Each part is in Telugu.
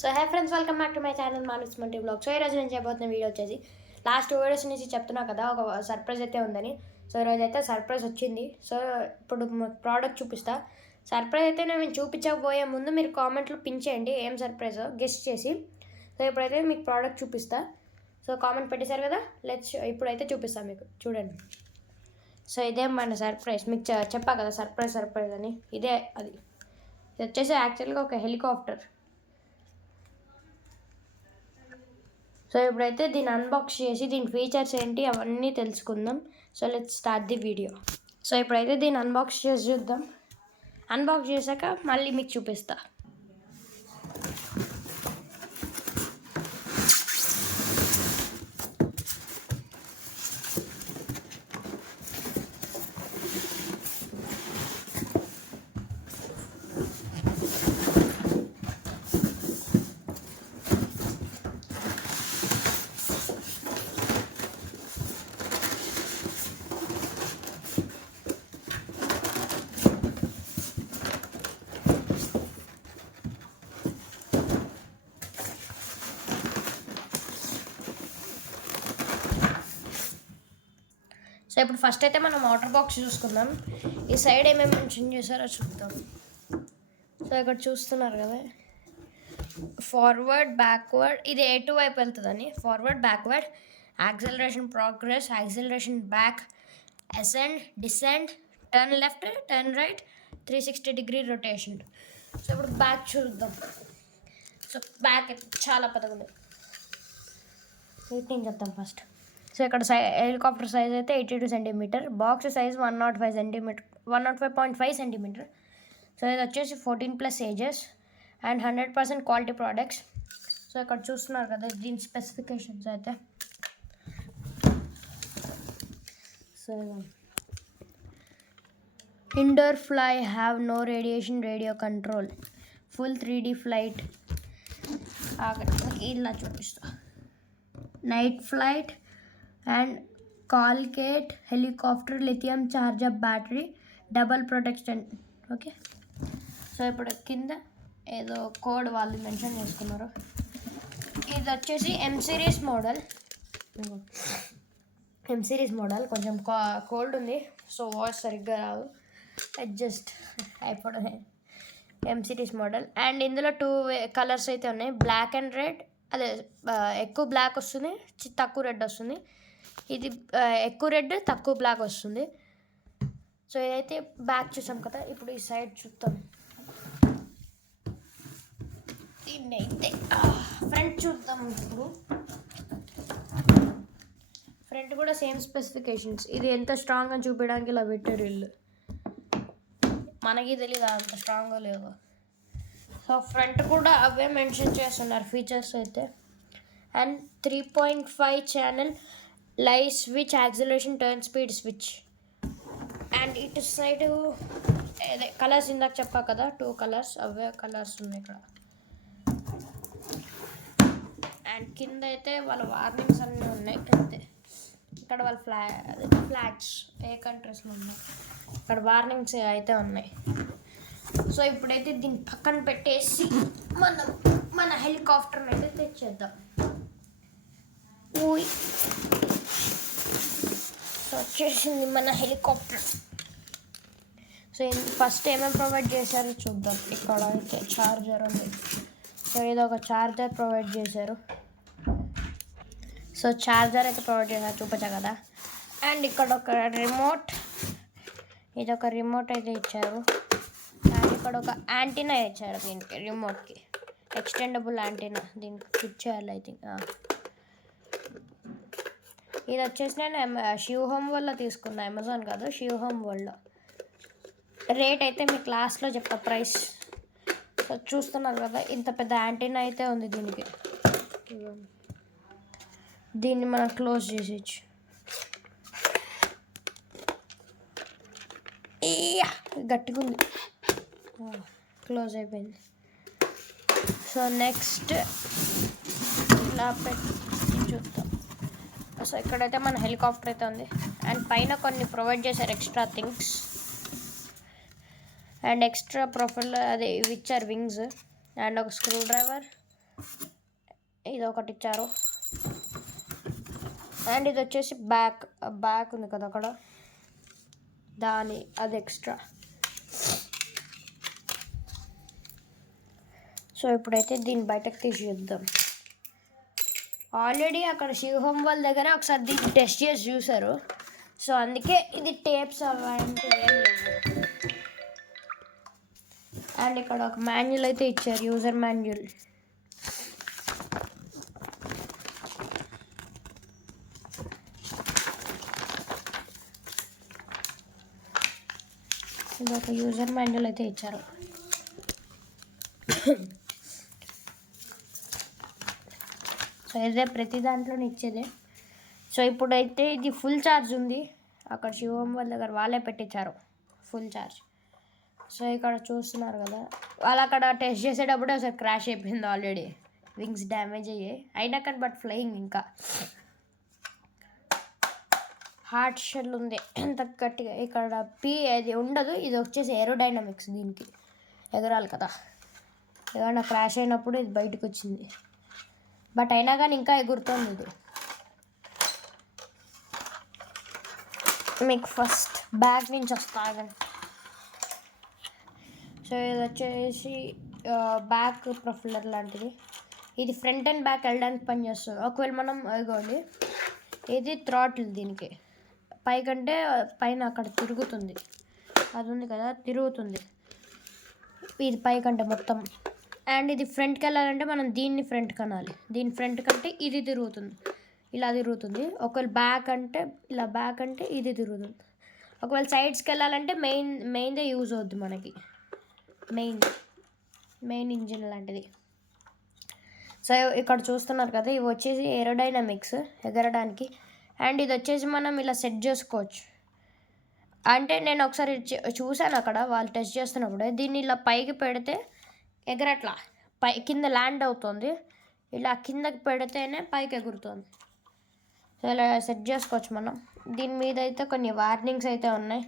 So hi friends, welcome back to my channel Manas మంటీ బ్లాగ్. సో ఈరోజు నేను చేయబోతున్న వీడియో వచ్చేసి లాస్ట్ 2 వీడియోస్ నుంచి చెప్తున్నా కదా, ఒక సర్ప్రైజ్ అయితే ఉందని. సో ఈరోజు అయితే సర్ప్రైజ్ వచ్చింది. సో ఇప్పుడు ప్రోడక్ట్ చూపిస్తా. సర్ప్రైజ్ అయితే నేను చూపించకపోయే ముందు మీరు కామెంట్లో పిన్ చేయండి ఏం సర్ప్రైజ్ గెస్ట్ చేసి. సో ఇప్పుడైతే మీకు ప్రోడక్ట్ చూపిస్తా. సో కామెంట్ పెట్టేశారు కదా, ఇప్పుడైతే చూపిస్తాను మీకు, చూడండి. సో ఇదే మన సర్ప్రైజ్. మీకు చెప్పా కదా సర్ప్రైజ్ అని. ఇదే అది. ఇది వచ్చేసి యాక్చువల్గా ఒక హెలికాప్టర్. సో ఇప్పుడైతే దీన్ని అన్బాక్స్ చేసి దీని ఫీచర్స్ ఏంటి అవన్నీ తెలుసుకుందాం. So let's start the video. So ఇప్పుడైతే దీన్ని అన్బాక్స్ చేసి చూద్దాం. అన్బాక్స్ చేశాక మళ్ళీ మీకు చూపిస్తా. సో ఇప్పుడు ఫస్ట్ అయితే మనం వాటర్ బాక్స్ చూసుకుందాం. ఈ సైడ్ ఏమేమి మెన్షన్ చేశారో చూద్దాం. సో ఇక్కడ చూస్తున్నారు కదా, ఫార్వర్డ్ బ్యాక్వర్డ్, ఇది ఎటు వైపు వెళ్తుందని. Forward backward, acceleration progress, acceleration back, ascend descend, turn left, turn right, 360 degree rotation. So ఇప్పుడు బ్యాక్ చూద్దాం. సో బ్యాక్ చాలా పెద్దగా ఉంది. నేను చెప్తాం ఫస్ట్. సో ఇక్కడ హెలికాప్టర్ సైజ్ అయితే 82 centimetre, box size 105 centimetre, 105.5 centimetre. So ఇది వచ్చేసి 14+ ages and 100% quality products. So ఇక్కడ చూస్తున్నారు కదా దీని స్పెసిఫికేషన్స్ అయితే. So indoor fly have no radiation, radio control, full 3D flight. ఇలా చూపిస్తా. నైట్ ఫ్లైట్ అండ్ కాల్కేట్ helicopter, lithium charger battery, double protection. Okay. So ఇప్పుడు కింద ఏదో కోడ్ వాళ్ళు మెన్షన్ చేసుకున్నారు. ఇది వచ్చేసి ఎం సిరీస్ మోడల్. కొంచెం కోల్డ్ ఉంది, సో వాయిస్ సరిగ్గా రాదు, అడ్జస్ట్ అయిపోవడం. ఎం సిరీస్ మోడల్. అండ్ ఇందులో 2 కలర్స్ అయితే ఉన్నాయి, బ్లాక్ అండ్ రెడ్. అదే ఎక్కువ బ్లాక్ వస్తుంది, తక్కువ రెడ్ వస్తుంది. ఇది ఎక్కువ రెడ్, తక్కువ బ్లాక్ వస్తుంది. సో ఇదైతే బ్యాక్ చూసాం కదా. ఇప్పుడు ఈ సైడ్ చూద్దాం. దీన్ని అయితే ఫ్రంట్ చూద్దాం. ఇప్పుడు ఫ్రంట్ కూడా సేమ్ స్పెసిఫికేషన్స్. ఇది ఎంత స్ట్రాంగ్ అని చూపించడానికి ఇలా పెట్టారు వీళ్ళు. మనకి తెలియదు అంత స్ట్రాంగ్గా లేవు. సో ఫ్రంట్ కూడా అవే మెన్షన్ చేస్తున్నారు ఫీచర్స్ అయితే. And 3.5 channel live switch, acceleration, turn speed switch. And ఇటు సైడ్ అదే కలర్స్ ఇందాక చెప్పా కదా, 2 కలర్స్, అవే కలర్స్ ఉన్నాయి ఇక్కడ. అండ్ కింద అయితే వాళ్ళ వార్నింగ్స్ అన్నీ ఉన్నాయి అంతే. ఇక్కడ వాళ్ళ ఫ్లాగ్స్ ఏ కంట్రీస్లో ఉన్నాయి, ఇక్కడ వార్నింగ్స్ అయితే ఉన్నాయి. సో ఇప్పుడైతే దీన్ని పక్కన పెట్టేసి మన హెలికాప్టర్ని అయితే తెచ్చేద్దాం. సో వచ్చేసింది మన హెలికాప్టర్. సో ఫస్ట్ ఏమేమి ప్రొవైడ్ చేశారో చూద్దాం. ఇక్కడ అయితే ఛార్జర్ ఉంది. సో ఇది ఒక ఛార్జర్ ప్రొవైడ్ చేశారు. సో ఛార్జర్ అయితే ప్రొవైడ్ చేశారు, చూపించా కదా. అండ్ ఇక్కడ ఒక రిమోట్, ఇది ఒక రిమోట్ అయితే ఇచ్చారు. అండ్ ఇక్కడ ఒక యాంటీనా ఇచ్చారు దీనికి, రిమోట్కి ఎక్స్టెండబుల్ యాంటీనా. దీనికి ఫిట్ చేయాలి ఐ థింక్. ఇది వచ్చేసి నేను షివ్ హోమ్ వల్ల తీసుకున్నా, అమెజాన్ కాదు, షివ్ హోమ్ వల్ల. రేట్ అయితే మీకు లాస్ట్లో చెప్తా, ప్రైస్. సో చూస్తున్నారు కదా, ఇంత పెద్ద యాంటీనా అయితే ఉంది దీనికి. దీన్ని మనం క్లోజ్ చేసేయచ్చు. గట్టిగా ఉంది, క్లోజ్ అయిపోయింది. సో నెక్స్ట్ ఇలా పెట్టి చూద్దాం. సో ఇక్కడైతే మన హెలికాప్టర్ అయితే ఉంది. అండ్ పైన కొన్ని ప్రొవైడ్ చేశారు extra things. And extra profile అదే ఇవి ఇచ్చారు, వింగ్స్. అండ్ ఒక స్క్రూ డ్రైవర్, ఇది ఒకటి ఇచ్చారు. అండ్ ఇది వచ్చేసి బ్యాక్ ఉంది కదా అక్కడ, అది ఎక్స్ట్రా. సో ఇప్పుడైతే దీన్ని బయటకు తీసి చూద్దాం. ఆల్రెడీ అక్కడ శివహోమ్ వాళ్ళ దగ్గర ఒకసారి దీన్ని టెస్ట్ చేసి చూసారు. సో అందుకే ఇది టేప్స్ అలాంటివి ఏం లేవు. అండ్ ఇక్కడ ఒక మాన్యువల్ అయితే ఇచ్చారు, యూజర్ మాన్యువల్. ఇది ఒక యూజర్ మాన్యువల్ అయితే ఇచ్చారు. సో ఇదే ప్రతి దాంట్లోనే ఇచ్చేదే. సో ఇప్పుడైతే ఇది ఫుల్ ఛార్జ్ ఉంది. అక్కడ శివోమ్ వాళ్ళ దగ్గర వాళ్ళే పెట్టించారు ఫుల్ ఛార్జ్. సో ఇక్కడ చూస్తున్నారు కదా, వాళ్ళు అక్కడ టెస్ట్ చేసేటప్పుడే ఒకసారి క్రాష్ అయిపోయింది ఆల్రెడీ, వింగ్స్ డ్యామేజ్ అయ్యాయి. అయినా కానీ బట్ ఫ్లయింగ్ ఇంకా హార్డ్ షెల్ ఉంది ఎంత గట్టిగా. ఇక్కడ అది ఉండదు, ఇది వచ్చేసి ఏరోడైనమిక్స్, దీనికి ఎగరాలి కదా. ఏదైనా క్రాష్ అయినప్పుడు ఇది బయటకు వచ్చింది, బట్ అయినా కానీ ఇంకా ఎగురుతుంది ఇది. మీకు ఫస్ట్ బ్యాక్ నుంచి వస్తాగండి. సో ఇది వచ్చేసి బ్యాక్ ప్రొఫైలర్ లాంటిది. ఇది ఫ్రంట్ అండ్ బ్యాక్ వెళ్ళడానికి పనిచేస్తుంది. ఒకవేళ మనం ఇగోండి, ఇది థ్రాటిల్, దీనికి పైకంటే పైన అక్కడ తిరుగుతుంది, అది ఉంది కదా తిరుగుతుంది, ఇది పైకంటే మొత్తం. అండ్ ఇది ఫ్రంట్కి వెళ్ళాలంటే మనం దీన్ని ఫ్రంట్ కనాలి, దీని ఫ్రంట్ కంటే ఇది తిరుగుతుంది, ఇలా తిరుగుతుంది. ఒకవేళ బ్యాక్ అంటే ఇలా, బ్యాక్ అంటే ఇది తిరుగుతుంది. ఒకవేళ సైడ్స్కి వెళ్ళాలంటే మెయిన్దే యూజ్ అవుద్ది మనకి, మెయిన్ ఇంజిన్ లాంటిది. సో ఇక్కడ చూస్తున్నారు కదా, ఇవి వచ్చేసి ఏరోడైనమిక్స్ ఎగరడానికి. అండ్ ఇది వచ్చేసి మనం ఇలా సెట్ చేసుకోవచ్చు. అంటే నేను ఒకసారి చూశాను అక్కడ వాళ్ళు టెస్ట్ చేస్తున్నప్పుడే, దీన్ని ఇలా పైకి పెడితే ఎగరట్లా, కింద ల్యాండ్ అవుతుంది, ఇలా కిందకి పెడితేనే పైకి ఎగురుతుంది. సో ఇలా సెట్ చేసుకోవచ్చు మనం. దీని మీద అయితే కొన్ని వార్నింగ్స్ అయితే ఉన్నాయి.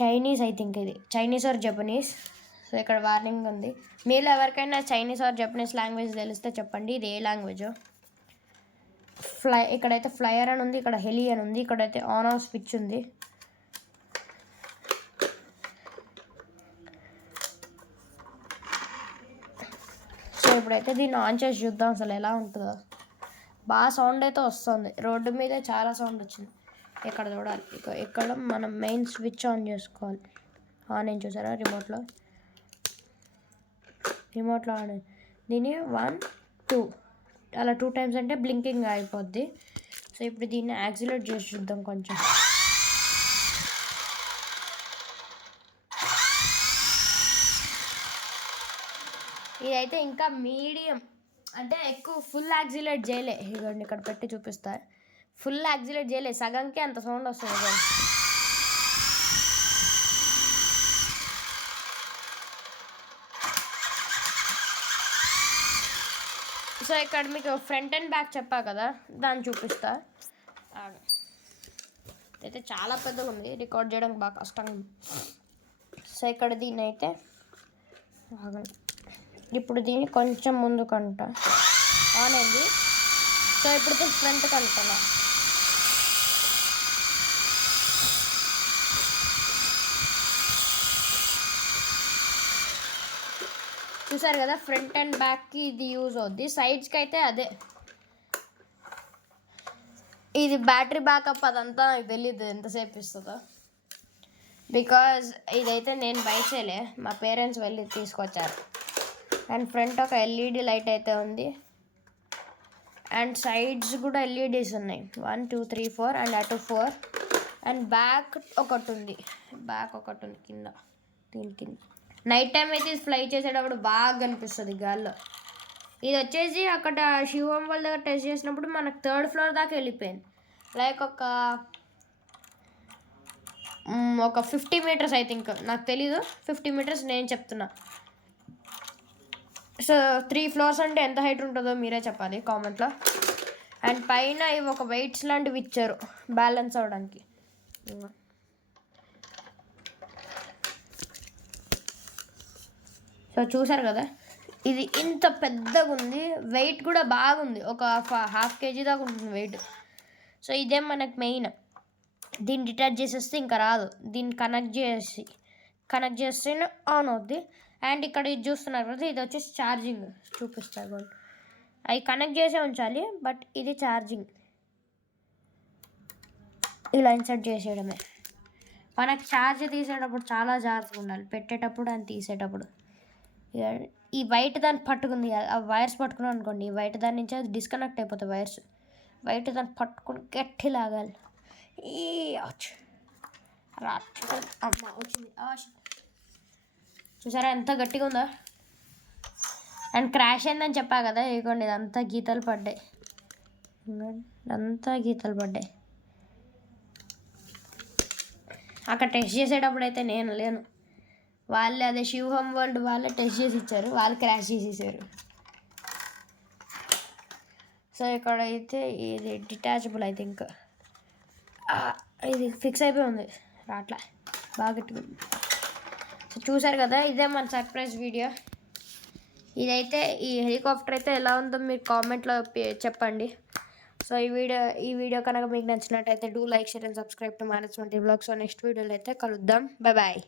చైనీస్, ఐ థింక్ ఇది చైనీస్ ఆర్ జపనీస్. సో ఇక్కడ వార్నింగ్ ఉంది. మీరు ఎవరికైనా చైనీస్ ఆర్ జపనీస్ లాంగ్వేజ్ తెలిస్తే చెప్పండి, ఇది ఏ లాంగ్వేజో. ఇక్కడైతే ఫ్లయర్ అని ఉంది, ఇక్కడ హెలి అని ఉంది, ఇక్కడైతే ఆన్ ఆఫ్ స్విచ్ ఉంది. సో ఇప్పుడైతే దీన్ని ఆన్ చేసి చూద్దాం అసలు ఎలా ఉంటుందో. బాగా సౌండ్ అయితే వస్తుంది, రోడ్డు మీద చాలా సౌండ్ వచ్చింది. ఇక్కడ చూడాలి, ఇక్కడ మనం మెయిన్ స్విచ్ ఆన్ చేసుకోవాలి. ఆన్ ఏం చూసారా రిమోట్లో ఆన్. దీన్ని 1 2 అలా 2 టైమ్స్ అంటే బ్లింకింగ్ అయిపోద్ది. సో ఇప్పుడు దీన్ని యాక్సిలేట్ చేసి చూద్దాం కొంచెం. ఇదైతే ఇంకా మీడియం, అంటే ఎక్కువ ఫుల్ యాక్సిలేట్ చేయలే. ఇదిగోండి ఇక్కడ పెట్టి చూపిస్తా, ఫుల్ యాక్సిలేట్ చేయలే, సగంకే అంత సౌండ్ వస్తుంది. సో ఇక్కడ మీకు ఫ్రంట్ అండ్ బ్యాక్ చెప్పా కదా, దాన్ని చూపిస్తా. అయితే చాలా పెద్దగా ఉంది, రికార్డ్ చేయడానికి బాగా కష్టంగా ఉంది. సో ఇక్కడ దీన్ని అయితే ఇప్పుడు దీన్ని కొంచెం ముందుకంట ఆన్ అయింది. సో ఇప్పుడు దీన్ని ఫ్రంట్ కంటున్నా. చూసారు కదా, ఫ్రంట్ అండ్ బ్యాక్కి ఇది యూజ్ అవుద్ది, సైడ్స్కి అయితే అదే. ఇది బ్యాటరీ బ్యాకప్ అదంతా నాకు తెలియదు ఎంతసేపు ఇస్తుందో, బికాజ్ ఇదైతే నేను బయటలే, మా పేరెంట్స్ వెళ్ళి తీసుకొచ్చారు. అండ్ ఫ్రంట్ ఒక ఎల్ఈడి లైట్ అయితే ఉంది, అండ్ సైడ్స్ కూడా ఎల్ఈడీస్ ఉన్నాయి, 1 2 3 4 అండ్ అటు 4. అండ్ బ్యాక్ ఒకటి ఉంది కింద, దీని కింద. నైట్ టైం అయితే ఫ్లై చేసేటప్పుడు బాగా కనిపిస్తుంది గాల్లో. ఇది వచ్చేసి అక్కడ శివోమ్ వాళ్ళ దగ్గర టెస్ట్ చేసినప్పుడు మనకు 3rd ఫ్లోర్ దాకా వెళ్ళిపోయింది. లైక్ ఒక 50 మీటర్స్ ఐ థింక్, నాకు తెలీదు, 50 మీటర్స్ నేను చెప్తున్నా. సో 3 ఫ్లోర్స్ అంటే ఎంత హైట్ ఉంటుందో మీరే చెప్పాలి కామెంట్లో. అండ్ పైన ఇవి ఒక వెయిట్స్ లాంటివి ఇచ్చారు బ్యాలెన్స్ అవ్వడానికి. సో చూసారు కదా, ఇది ఇంత పెద్దగా ఉంది, వెయిట్ కూడా బాగుంది, ఒక హాఫ్ కేజీ దాకా ఉంటుంది వెయిట్. సో ఇదే మనకు మెయిన్. దీన్ని డిటాచ్ చేసేస్తే ఇంకా రాదు, దీన్ని కనెక్ట్ చేస్తేనే ఆన్ అవుద్ది. అండ్ ఇక్కడ ఇది చూస్తున్నారు కదా, ఇది వచ్చేసి ఛార్జింగ్ చూపిస్తారు. అవి కనెక్ట్ చేసే ఉంచాలి, బట్ ఇది ఛార్జింగ్. ఇలా ఇన్సర్ట్ చేసేయడమే. మనకు ఛార్జ్ తీసేటప్పుడు చాలా జాగ్రత్తగా ఉండాలి, పెట్టేటప్పుడు అండ్ తీసేటప్పుడు. ఈ వైట్ దాన్ని పట్టుకుంది, ఆ వైర్స్ పట్టుకున్నాం అనుకోండి, ఈ వైట్ దాని నుంచి అది డిస్కనెక్ట్ అయిపోతాయి వైర్స్. వైట్ దాన్ని పట్టుకుని గట్టి లాగాలి. ఈ అమ్మ వచ్చింది. చూసారా ఎంత గట్టిగా ఉందా? అండ్ క్రాష్ అయిందని చెప్పా కదా, ఇదిగోండి ఇదంతా గీతలు పడ్డాయి, అక్కడ టెస్ట్ చేసేటప్పుడు అయితే నేను లేను, వాళ్ళే అదే శివ్ హోమ్ వరల్డ్ వాళ్ళే టెస్ట్ చేసి ఇచ్చారు, వాళ్ళు క్రాష్ చేసేసారు. సో ఇక్కడ అయితే ఇది డిటాచబుల్, ఐ థింక్ ఇది ఫిక్స్ అయిపోయి ఉంది, రాట్లా బాగా గట్టిగా. సో చూసారు కదా, ఇదే మన సర్ప్రైజ్ వీడియో. ఇదైతే ఈ హెలికాప్టర్ అయితే ఎలా ఉందో మీరు కామెంట్లో చెప్పండి. సో ఈ వీడియో కనుక మీకు నచ్చినట్టయితే do like, share and subscribe to Manas multi vlogs. So next వీడియోలో అయితే కలుద్దాం. బాయ్.